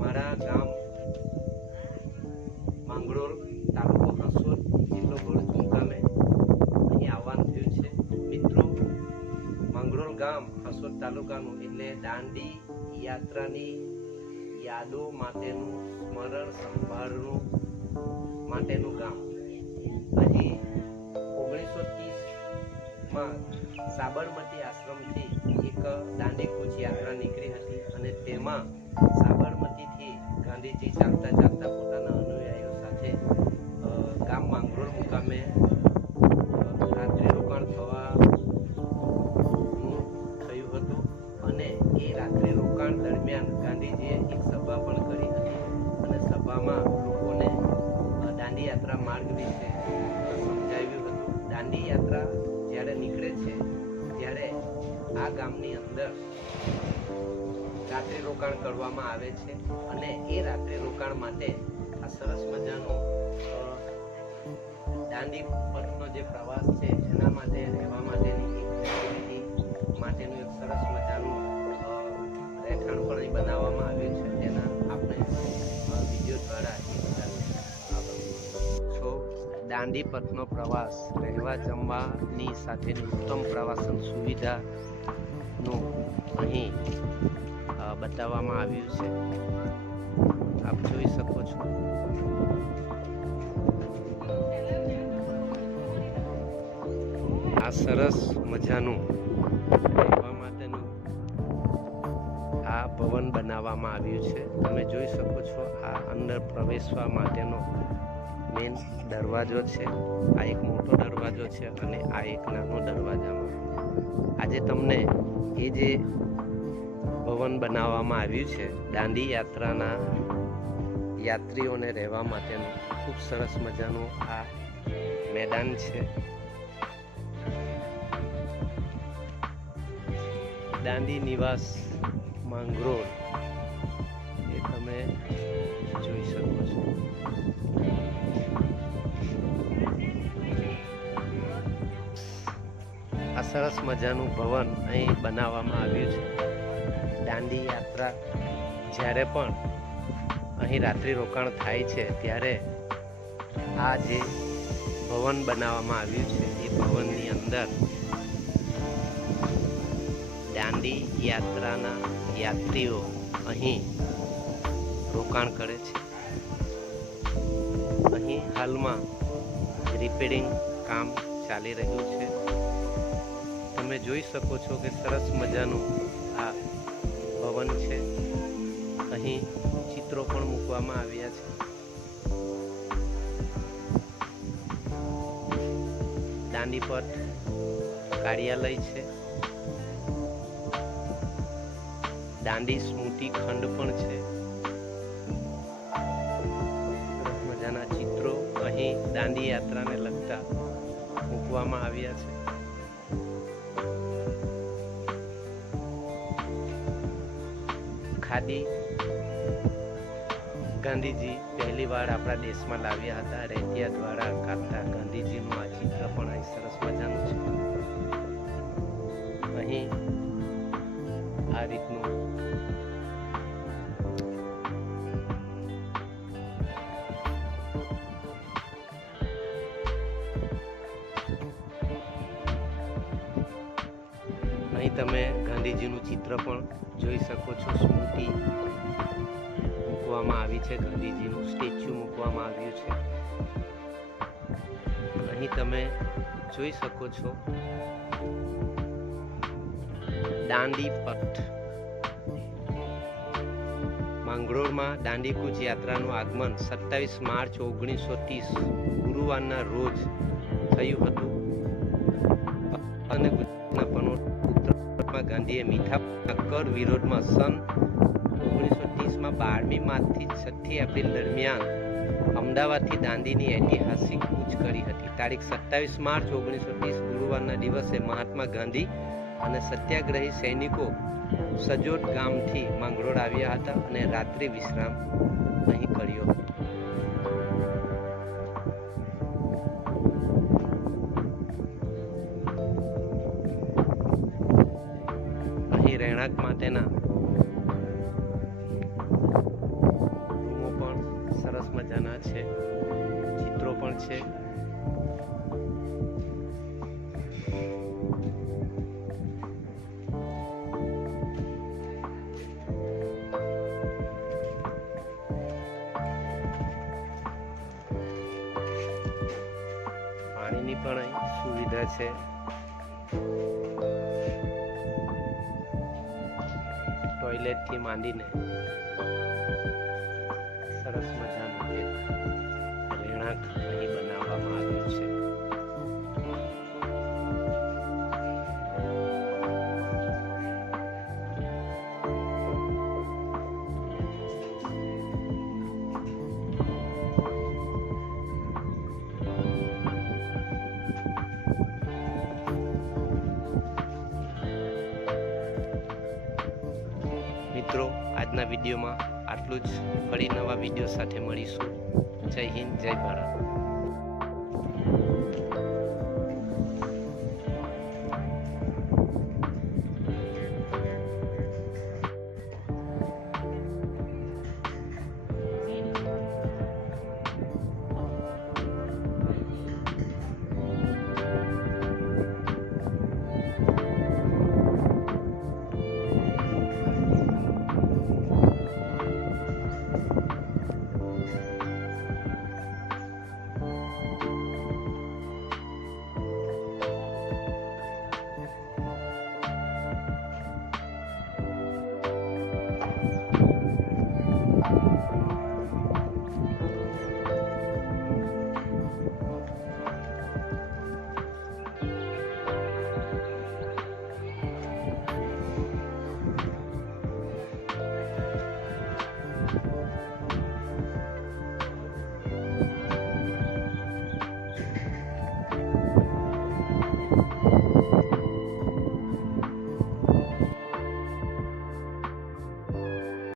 મારા ગામ માંગરોળ તાલુકો હસોદ જિલ્લો ભરૂચ ગામે અહીં આવવાનું થયું છે. મિત્રો, માંગરોળ ગામ હસોદ તાલુકાનું એટલે દાંડી યાત્રાની યાદો માટેનું સ્મરણ સંભાળનું માટેનું ગામ. અહીં ઓગણીસો ત્રીસમાં સાબરમતી આશ્રમથી એક દાંડી કૂચ યાત્રા નીકળી હતી અને તેમાં સાબરમતીથી ગાંધીજી ચાલતા ચાલતા પોતાના અનુયાયીઓ સાથે ગામ માંગરોળ મુકામે રાત્રિ રોકાણ થવા થયું હતું અને એ રાત્રિ રોકાણ દરમિયાન ગાંધીજીએ એક સભા પણ કરી હતી અને સભામાં લોકોને દાંડી યાત્રા માર્ગ વિશે સમજાવ્યું હતું. દાંડી યાત્રા જ્યારે નીકળે છે, ત્યારે આ ગામની અંદર રાત્રિ રોકાણ કરવામાં આવે છે અને એ રાત્રિ રોકાણ માટે આ સરસ મજાનો દાંડી પથનો જે પ્રવાસ છે, એના માટે રહેવા માટેની માટેનું એક સરસ મજાનું રહેઠાણ પણ અહીં બનાવવામાં આવ્યું છે. તેના આપણે વીડિયો દ્વારા છો. દાંડી પથનો પ્રવાસ, રહેવા જમવાની સાથેની ઉત્તમ પ્રવાસન સુવિધાનું અહીં બતાવવામાં આવ્યું છે. આપ જોઈ શકો છો. આ સરસ મજાનું રહેવા માટેનું આ ભવન બનાવવામાં આવ્યું છે. તમે જોઈ શકો છો આ અંદર પ્રવેશવા માટેનો મેન દરવાજો છે. આ એક મોટો દરવાજો છે અને આ એક નાનો દરવાજામાં. આજે તમને એ જે ભવન બનાવવામાં આવ્યું છે. દાંડી યાત્રાના યાત્રીઓને રહેવા માટેનું ખૂબ સરસ મજાનું આ મેદાન છે. દાંડી નિવાસ માંગરોળ એ તમે જોઈ શકો છો. આ સરસ મજાનું ભવન અહીં બનાવવામાં આવ્યું છે. દાંડી યાત્રા જ્યારે પણ અહીં રાત્રિ રોકાણ થાય છે, ત્યારે આ જે ભવન બનાવવામાં આવ્યું છે, એ ભવનની અંદર દાંડી યાત્રાના યાત્રીઓ અહીં રોકાણ કરે છે. અહીં હાલમાં રિપેરિંગ કામ ચાલી રહ્યું છે. તમે જોઈ શકો છો કે સરસ મજાનું ભવન છે. અહીં ચિત્રો પણ મૂકવામાં આવ્યા છે. દાંડીપટ કાર્યાલય છે. દાંડી સ્મૃતિ ખંડ પણ છે. મજાના ચિત્રો અહીં દાંડી યાત્રાને લગતા મૂકવામાં આવ્યા છે. ખાદી ગાંધીજી પહેલી વાર આપણા દેશમાં લાવ્યા હતા રેતિયા દ્વારા કાપતા ગાંધીજીનું અહીં તમે ગાંધીજીનું ચિત્ર પણ જોઈ શકો છો. સ્મૃતિ મૂકવામાં આવી છે. ગાંધીજીનું સ્ટેચ્યુ મૂકવામાં આવ્યું છે. અહીં તમે જોઈ શકો છો. દાંડી પટ માંગરોળમાં દાંડીકૂચ યાત્રાનું આગમન સત્તાવીસ માર્ચ ઓગણીસો ત્રીસ, ગુરુવારના રોજ થયું હતું. અને ગાંધીએ મીઠા કર વિરોધમાં સન ઓગણીસો ત્રીસમાં બારમી માર્ચથી છઠ્ઠી એપ્રિલ દરમિયાન અમદાવાદથી દાંડીની ઐતિહાસિક કૂચ કરી હતી. તારીખ સત્તાવીસ માર્ચ ઓગણીસો ત્રીસ ગુરુવારના દિવસે મહાત્મા ગાંધી અને સત્યાગ્રહી સૈનિકો સજોટ ગામથી માંગરોળ આવ્યા હતા અને રાત્રિ વિશ્રામ અહીં કર્યો તેના પણ સરસ મજાના છે. ચિત્રો પણ છે. પાણીની પણ સુવિધા છે. ટોયલેટથી માંડીને સરસ મજાનું એક રહેણાંક અહીં બનાવવામાં આવ્યું છે. આજના વિડીયોમાં આટલું જ. ફરી નવા વીડિયો સાથે મળીશું. જય હિન્દ જય ભારત.